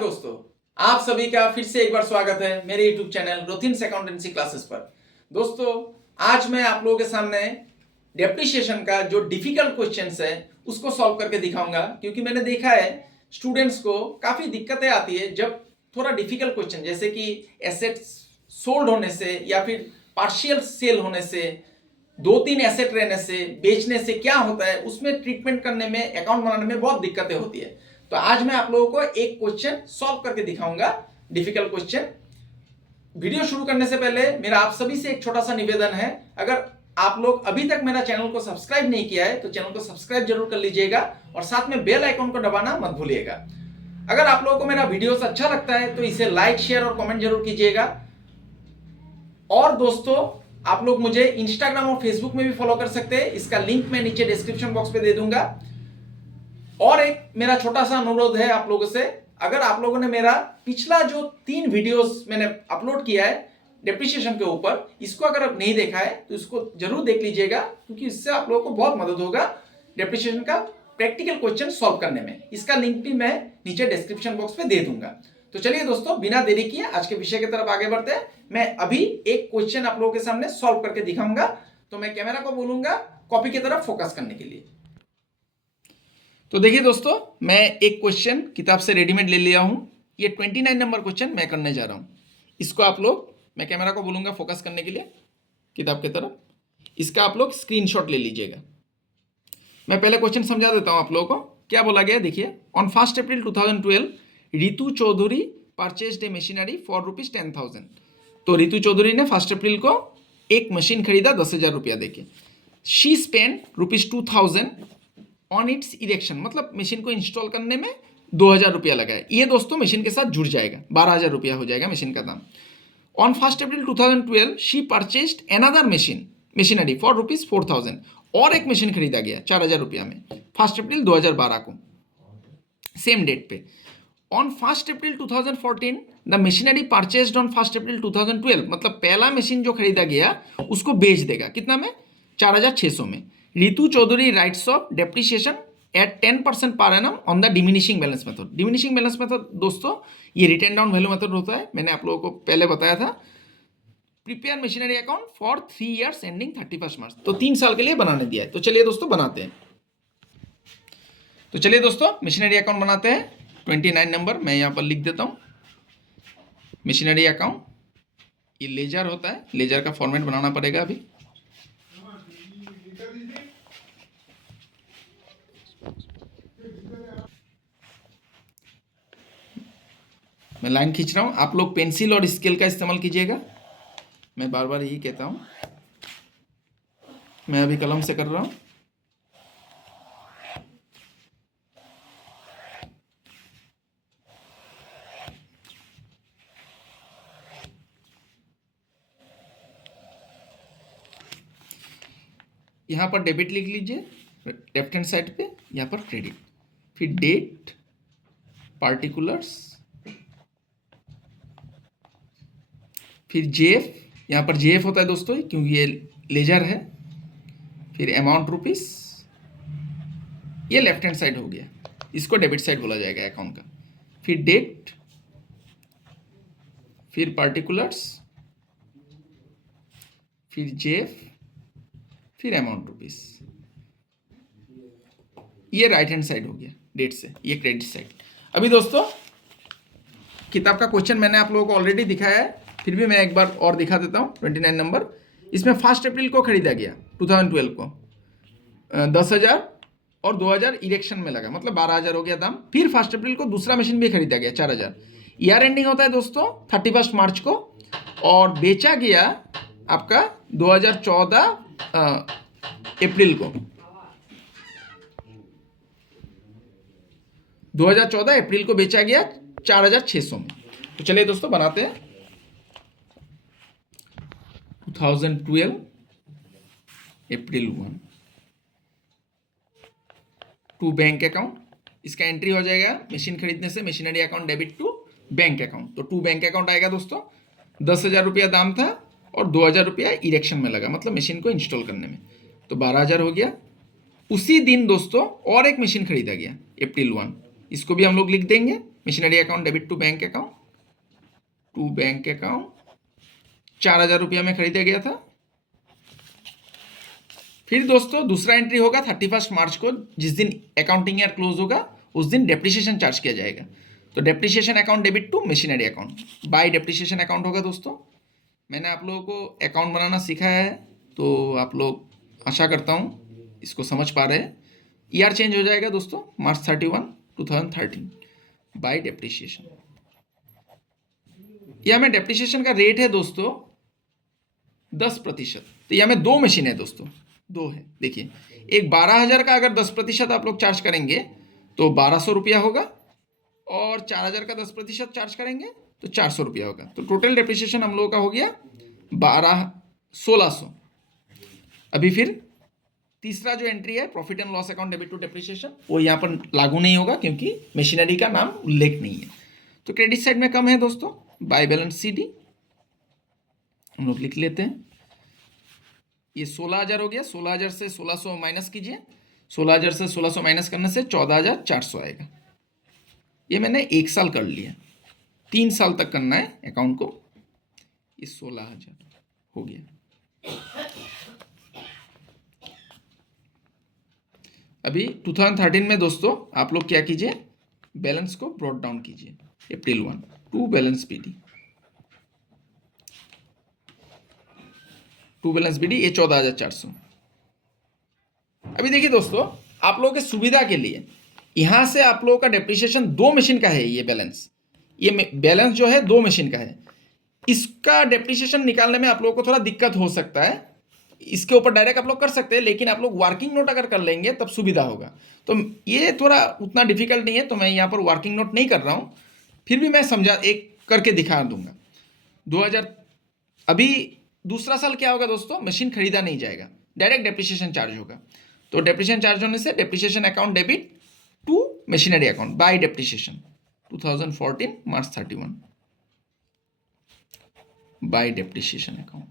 दोस्तों, आप सभी का फिर से एक बार स्वागत है मेरे YouTube चैनल रोथिन्स अकाउंटेंसी क्लासेस पर। दोस्तों, आज मैं आप लोगों के सामने डेप्रिसिएशन का जो डिफिकल्ट क्वेश्चंस है उसको सॉल्व करके दिखाऊंगा, क्योंकि मैंने देखा है स्टूडेंट्स को काफी दिक्कतें आती है जब थोड़ा डिफिकल्ट क्वेश्चन जैसे कि एसेट्स सोल्ड होने से या फिर पार्शियल सेल होने से, 2-3 एसेट रहने से, बेचने से क्या होता है उसमें ट्रीटमेंट करने में, अकाउंट बनाने में बहुत दिक्कतें होती है। तो आज मैं आप लोगों को एक क्वेश्चन सॉल्व करके दिखाऊंगा, डिफिकल्ट क्वेश्चन। वीडियो शुरू करने से पहले मेरा आप सभी से एक छोटा सा निवेदन है, अगर आप लोग अभी तक मेरा चैनल को सब्सक्राइब नहीं किया है तो चैनल को सब्सक्राइब जरूर कर लीजिएगा और साथ में बेल आइकन को दबाना मत भूलिएगा। अगर आप लोगों को मेरा वीडियो अच्छा लगता है तो इसे लाइक, शेयर और कमेंट जरूर कीजिएगा। और दोस्तों, आप लोग मुझे इंस्टाग्राम और फेसबुक में भी फॉलो कर सकते हैं, इसका लिंक मैं नीचे डिस्क्रिप्शन बॉक्स पे दे दूंगा। और एक मेरा छोटा सा अनुरोध है आप लोगों से, अगर आप लोगों ने मेरा पिछला जो 3 वीडियोस मैंने अपलोड किया है डेप्रिसिएशन के ऊपर, इसको अगर आप नहीं देखा है तो इसको जरूर देख लीजिएगा, क्योंकि इससे आप लोगों को बहुत मदद होगा डेप्रिसिएशन का प्रैक्टिकल क्वेश्चन सॉल्व करने में। इसका लिंक भी मैं नीचे डिस्क्रिप्शन बॉक्स पे दे दूंगा। तो चलिए दोस्तों, बिना देरी किए आज के विषय की तरफ आगे बढ़ते हैं। मैं अभी एक क्वेश्चन आप लोगों के सामने सॉल्व करके दिखाऊंगा, तो मैं कैमरा को बोलूंगा कॉपी की तरफ फोकस करने के लिए। तो देखिए दोस्तों, मैं एक क्वेश्चन किताब से रेडीमेड ले लिया हूं। ये 29 नंबर क्वेश्चन मैं करने जा रहा हूं। इसको आप लोग, मैं कैमरा को बोलूंगा फोकस करने के लिए किताब की तरफ, इसका आप लोग स्क्रीनशॉट ले लीजिएगा। मैं पहले क्वेश्चन समझा देता हूं आप लोगों को। क्या बोला गया देखिए, on 1 April 2012 Ritu Chaudhary purchased a machinery for ₹10,000। तो रितु चौधरी ने 1 अप्रैल को एक मशीन खरीदा 10,000 रुपया देके। She spend ₹2,000 on it's erection, मतलब मशीन को इंस्टॉल करने में 2,000 रुपया लगाए। ये दोस्तों मशीन के साथ जुड़ जाएगा, 12,000 रुपया हो जाएगा मशीन का दाम। On 1 April 2012 she purchased another machinery for ₹4,000। और एक मशीन खरीदा गया 4,000 रुपया में 1 अप्रैल 2012 को, सेम डेट पे। On 1 April 2014 the machinery purchased on 1 April 2012, मतलब पहला मशीन जो खरीदा गया उसको बेच देगा कितना में, 4,600 में। Ritu Chaudhary writes off depreciation at 10% per annum on the diminishing balance method. Diminishing balance method दोस्तों ये रिटर्न डाउन वैल्यू मेथड होता है, मैंने आप लोगों को पहले बताया था। Prepare machinery account for 3 years ending 31 मार्च, तो 3 साल के लिए बनाने दिया है। तो चलिए दोस्तों बनाते हैं। तो चलिए दोस्तों मशीनरी अकाउंट बनाते हैं। 29 नंबर मैं यहाँ पर लिख देता हूँ। मशीनरी अकाउंट, ये लेजर होता है, लेजर का फॉर्मेट बनाना पड़ेगा अभी। मैं लाइन खींच रहा हूँ, आप लोग पेंसिल और स्केल का इस्तेमाल कीजिएगा, मैं बार बार यही कहता हूँ। मैं अभी कलम से कर रहा हूँ। यहाँ पर डेबिट लिख लीजिए लेफ्ट हैंड साइड पे, यहाँ पर क्रेडिट, फिर डेट, पार्टिकुलर्स, फिर जेएफ, यहाँ पर जेएफ होता है दोस्तों क्योंकि ये लेजर है, फिर अमाउंट रुपीस, ये लेफ्ट हैंड साइड हो गया, इसको डेबिट साइड बोला जाएगा अकाउंट का। फिर डेट, फिर पार्टिकुलर्स, फिर जेएफ, फिर अमाउंट रुपीस, ये राइट हैंड साइड हो गया डेट से, ये क्रेडिट साइड। अभी दोस्तों किताब का क्वेश्चन मैंने आप लोगों को ऑलरेडी दिखाया है, फिर भी मैं एक बार और दिखा देता हूँ। 29 नंबर, इसमें 1 अप्रैल को खरीदा गया 2012 को 10,000 और 2,000 इरेक्शन में लगा, मतलब 12,000 हो गया दाम। फिर 1 अप्रैल को दूसरा मशीन भी खरीदा गया 4,000। ईयर एंडिंग होता है दोस्तों 31 मार्च को, और बेचा गया आपका 2014 अप्रैल को, 2014 अप्रैल को बेचा गया 4,600 में। तो चलिए दोस्तों बनाते हैं। 2012 अप्रैल 1 टू बैंक अकाउंट, इसका एंट्री हो जाएगा मशीन खरीदने से machinery account debit to bank account. तो टू बैंक अकाउंट आएगा दोस्तों, 10,000 रुपया दाम था और 2,000 रुपया इरेक्शन में लगा, मतलब मशीन को इंस्टॉल करने में, तो 12,000 हो गया। उसी दिन दोस्तों और एक मशीन खरीदा गया अप्रैल 1, इसको भी हम लोग लिख देंगे, machinery account debit to bank account, to bank account. 4,000 रुपया में खरीदा गया था। फिर दोस्तों दूसरा एंट्री होगा 31 मार्च को, जिस दिन अकाउंटिंग ईयर क्लोज होगा उस दिन डेप्रिसिएशन चार्ज किया जाएगा। तो depreciation account debit to machinery account by depreciation account होगा। दोस्तों मैंने आप लोगों को अकाउंट बनाना सिखाया है, तो आप लोग आशा करता हूँ इसको समझ पा रहे हैं। ईयर चेंज हो जाएगा दोस्तों, मार्च 31, 2013 बाय डेप्रिसिएशन। यह में डेप्रिसिएशन का रेट है दोस्तों 10%। तो यह में दो मशीन है दोस्तों, दो है। देखिए एक 12,000 का अगर 10% आप लोग चार्ज करेंगे तो 1,200 रुपया होगा, और 4,000 का 10% चार्ज करेंगे तो 400 रुपया होगा। तो टोटल डेप्रिसिएशन हम लोगों का हो गया 1,600। अभी फिर तीसरा जो एंट्री है profit and loss account debit to depreciation, वो यहाँ पर लागू नहीं होगा क्योंकि मशीनरी का नाम उल्लेख नहीं है। तो क्रेडिट साइड में कम है दोस्तों, बाय बैलेंस CD हम लोग लिख लेते हैं। ये 16,000 हो गया, 16,000 से 1,600 माइनस कीजिए, 16,000 से 1,600 माइनस करने से 14,400 आएगा। ये मैंने 1 साल कर लिया, 3 साल तक करना है अकाउंट को। ये 16,000 हो गया। अभी 2013 में दोस्तों आप लोग क्या कीजिए, बैलेंस को ब्रॉट डाउन कीजिए। April 1 to balance PD, to balance BD ये 14,400। अभी देखिए दोस्तों आप लोगों के सुविधा के लिए यहां से आप लोगों का डेप्रिसिएशन 2 मशीन का है। ये बैलेंस जो है 2 मशीन का है। इसका डेप्रिसिएशन निकालने में आप लोगों को थोड़ा दिक्कत हो सकता है। इसके ऊपर डायरेक्ट आप लोग कर सकते हैं, लेकिन आप लोग वर्किंग नोट अगर कर लेंगे तब सुविधा होगा। तो ये थोड़ा उतना डिफिकल्ट नहीं है, तो मैं यहाँ पर वर्किंग नोट नहीं कर रहा हूँ, फिर भी मैं समझा एक करके दिखा दूंगा। 2000 अभी दूसरा साल क्या होगा दोस्तों, मशीन खरीदा नहीं जाएगा, डायरेक्ट डेप्रिसिएशन चार्ज होगा। तो डेप्रिसिएशन चार्ज होने से depreciation account debit to machinery account by depreciation 2014 March 31 by depreciation account.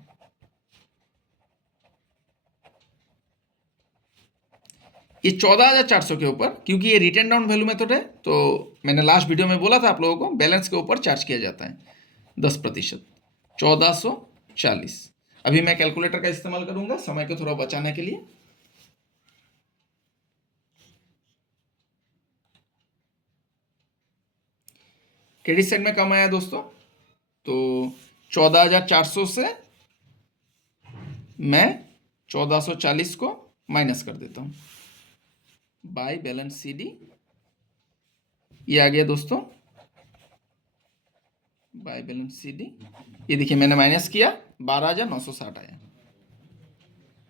ये 14,400 के ऊपर, क्योंकि ये रिटर्न डाउन वैल्यू मेथड है, तो मैंने लास्ट वीडियो में बोला था आप लोगों को बैलेंस के ऊपर चार्ज किया जाता है 10%, 1440। अभी मैं कैलकुलेटर का इस्तेमाल करूंगा समय को थोड़ा बचाने के लिए। क्रेडिट साइड में कम आया दोस्तों, तो 14,400 से मैं 1440 को माइनस कर देता हूं बाय बैलेंस CD। ये आ गया दोस्तों बाय बैलेंस CD। ये देखिए मैंने माइनस किया, 12,960 आया।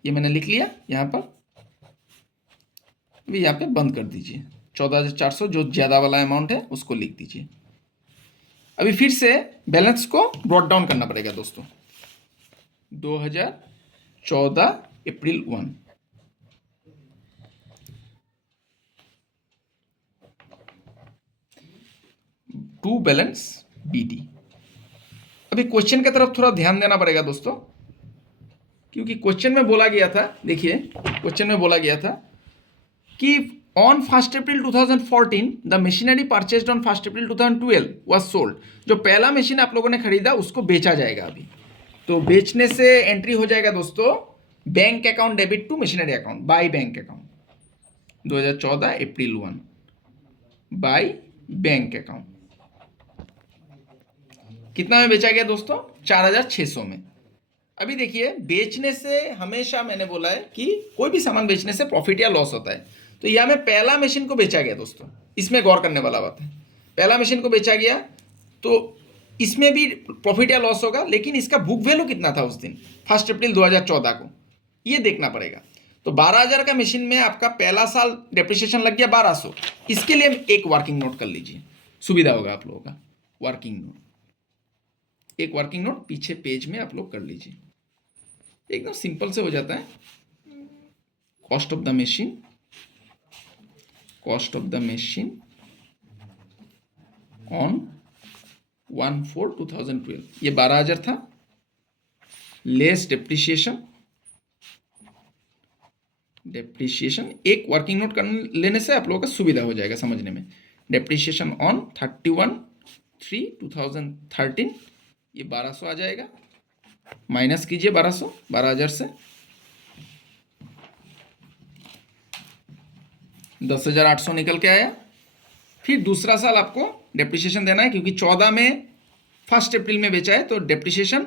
ये मैंने लिख लिया यहाँ पर। अभी यहाँ पे बंद कर दीजिए, 14,400 जो ज़्यादा वाला अमाउंट है उसको लिख दीजिए। अभी फिर से बैलेंस को ब्रॉट डाउन करना पड़ेगा दोस्तों। 2014 अप्रैल 1 टू बैलेंस BD। अभी क्वेश्चन की तरफ थोड़ा ध्यान देना पड़ेगा दोस्तों, क्योंकि क्वेश्चन में बोला गया था, देखिए क्वेश्चन में बोला गया था कि on 1 April 2014 the machinery purchased on 1 April 2012 was sold. जो पहला मशीन आप लोगों ने खरीदा उसको बेचा जाएगा अभी। तो बेचने से एंट्री हो जाएगा दोस्तों bank account debit to machinery account by bank account 2014 April 1 by bank account. कितना में बेचा गया दोस्तों, 4,600 में। अभी देखिए बेचने से हमेशा मैंने बोला है कि कोई भी सामान बेचने से प्रॉफिट या लॉस होता है। तो यहां में पहला मशीन को बेचा गया दोस्तों, इसमें गौर करने वाला बात है। पहला मशीन को बेचा गया तो इसमें भी प्रॉफिट या लॉस होगा, लेकिन इसका बुक वैल्यू कितना था उस दिन 1 अप्रैल 2014 को, ये देखना पड़ेगा। तो 12,000 का मशीन में आपका पहला साल डेप्रिसिएशन लग गया 1,200। इसके लिए एक वर्किंग नोट कर लीजिए, सुविधा होगा आप लोगों का। वर्किंग नोट, एक वर्किंग नोट पीछे पेज में आप लोग कर लीजिए, एकदम सिंपल से हो जाता है। Cost of the machine, cost of the machine on 1/4/2012, ये 12,000 था, लेस डेप्रिसिएशन। डेप्रिसिएशन एक वर्किंग नोट कर लेने से आप लोगों का सुविधा हो जाएगा समझने में। डेप्रिसिएशन ऑन 31/3/2013 ये 1200 आ जाएगा। माइनस कीजिए 12,000 से 10,800 निकल के आया। फिर दूसरा साल आपको डेप्रिसिएशन देना है, क्योंकि 14 में 1 अप्रैल में बेचा है, तो डेप्रिसिएशन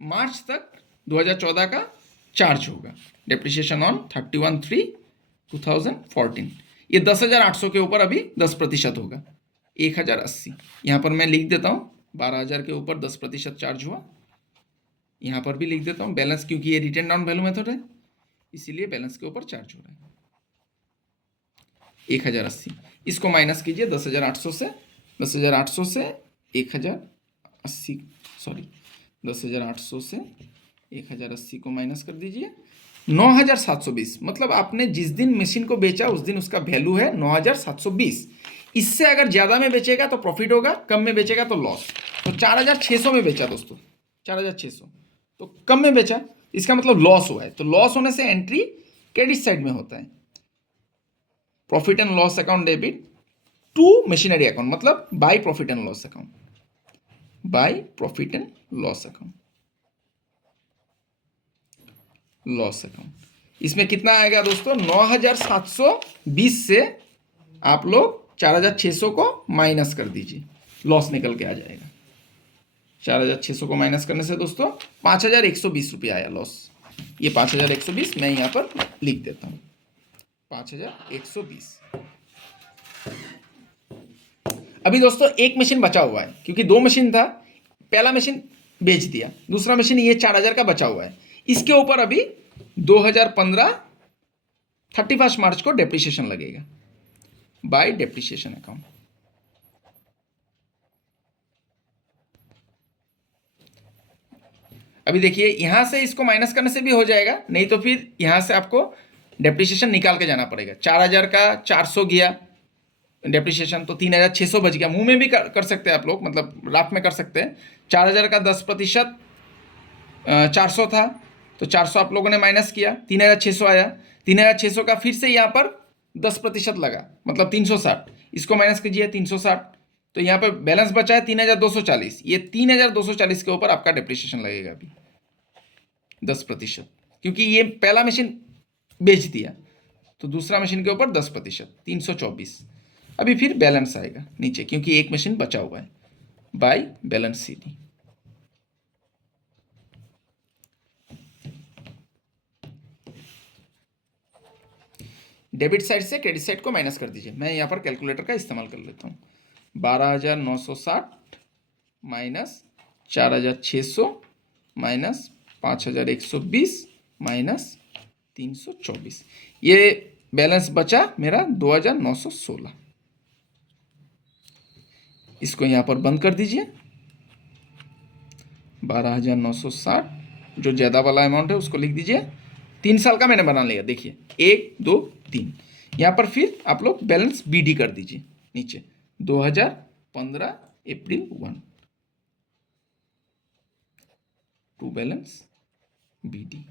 मार्च तक 2014 का चार्ज होगा। डेप्रिसिएशन ऑन 31/3/2014 ये 10,800 के ऊपर अभी 10% होगा, 1,080। यहाँ पर मैं लिख देता हूँ 12,000 के ऊपर 10% चार्ज हुआ। यहाँ पर भी लिख देता हूँ बैलेंस, क्योंकि ये रिटर्न डाउन वैल्यू मेथड है, इसीलिए बैलेंस के ऊपर चार्ज हो रहा है 1,080। इसको माइनस कीजिए 10,800 से 10,800 से 1,080, सॉरी 10,800 से 1,080 को माइनस कर दीजिए 9,720। मतलब आपने जिस दिन मशीन को बेचा उस दिन उसका वैल्यू है 9,720। इससे अगर ज़्यादा में बेचेगा तो प्रॉफिट होगा, कम में बेचेगा तो लॉस। तो 4,600 में बेचा दोस्तों, 4,600 तो कम में बेचा, इसका मतलब लॉस हुआ है। तो लॉस होने से एंट्री क्रेडिट साइड में होता है, profit and loss account debit to machinery account, मतलब by profit and loss account, by profit and loss account, loss account. इसमें कितना आएगा दोस्तों, 9,720 से आप लोग 4,600 को माइनस कर दीजिए, लॉस निकल के आ जाएगा। 4,600 को माइनस करने से दोस्तों 5,120 रुपया आया लॉस। ये 5,120 मैं यहाँ पर लिख देता हूँ, 5,120। अभी दोस्तों एक मशीन बचा हुआ है, क्योंकि 2 मशीन था, पहला मशीन बेच दिया, दूसरा मशीन ये 4,000 का बचा हुआ है। इसके ऊपर अभी 2015 31 मार्च को डेप्रिसिएशन लगेगा बाय डेप्रिसिएशन अकाउंट। अभी देखिए यहां से इसको माइनस करने से भी हो जाएगा, नहीं तो फिर यहां से आपको डेप्रिसिएशन निकाल के जाना पड़ेगा। 4,000 का 400 गया डेप्रिसिएशन, तो 3,600 बच गया। मुंह में भी कर सकते हैं आप लोग, मतलब राफ में कर सकते हैं। 4,000 का 10% 400 था, तो 400 आप लोगों ने माइनस किया, 3,600 आया। 3,600 का फिर से यहाँ पर 10% लगा, मतलब 360। इसको माइनस कीजिए 360, तो यहाँ पर बैलेंस बचा है 3,240। ये 3,240 के ऊपर आपका डेप्रिसिएशन लगेगा अभी 10%, क्योंकि ये पहला मशीन बेच दिया, तो दूसरा मशीन के ऊपर 10%, 324। अभी फिर बैलेंस आएगा नीचे, क्योंकि एक मशीन बचा हुआ है, by balance CD. Debit side से क्रेडिट साइड को माइनस कर दीजिए। मैं यहाँ पर कैलकुलेटर का इस्तेमाल कर लेता हूँ। 12,960 माइनस 4,600 माइनस 5,120 माइनस 324, ये बैलेंस बचा मेरा 2,916। इसको यहाँ पर बंद कर दीजिए। 12,960 जो ज़्यादा वाला अमाउंट है उसको लिख दीजिए। 3 साल का मैंने बना लिया, देखिए 1 2 3। यहाँ पर फिर आप लोग बैलेंस बीडी कर दीजिए नीचे, 2015 अप्रैल 1 टू बैलेंस बीडी।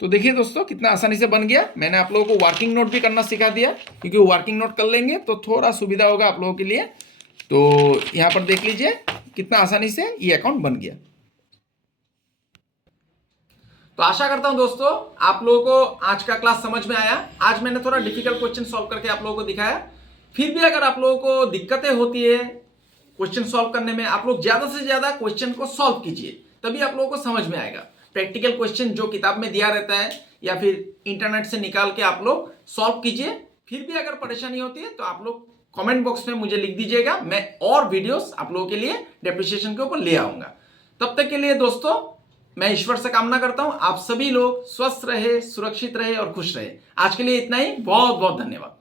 तो देखिए दोस्तों कितना आसानी से बन गया। मैंने आप लोगों को वर्किंग नोट भी करना सिखा दिया, क्योंकि वर्किंग नोट कर लेंगे तो थोड़ा सुविधा होगा आप लोगों के लिए। तो यहाँ पर देख लीजिए कितना आसानी से ये अकाउंट बन गया। तो आशा करता हूं दोस्तों आप लोगों को आज का क्लास समझ में आया। आज मैंने थोड़ा डिफिकल्ट क्वेश्चन सॉल्व करके आप लोगों को दिखाया। फिर भी अगर आप लोगों को दिक्कतें होती है क्वेश्चन सॉल्व करने में, आप लोग ज्यादा से ज्यादा क्वेश्चन को सॉल्व कीजिए, तभी आप लोगों को समझ में आएगा। प्रैक्टिकल क्वेश्चन जो किताब में दिया रहता है या फिर इंटरनेट से निकाल के आप लोग सॉल्व कीजिए। फिर भी अगर परेशानी होती है तो आप लोग कमेंट बॉक्स में मुझे लिख दीजिएगा, मैं और वीडियोस आप लोगों के लिए डेप्रिसिएशन के ऊपर ले आऊंगा। तब तक के लिए दोस्तों मैं ईश्वर से कामना करता हूं आप सभी लोग स्वस्थ रहे, सुरक्षित रहे और खुश रहे। आज के लिए इतना ही, बहुत बहुत धन्यवाद।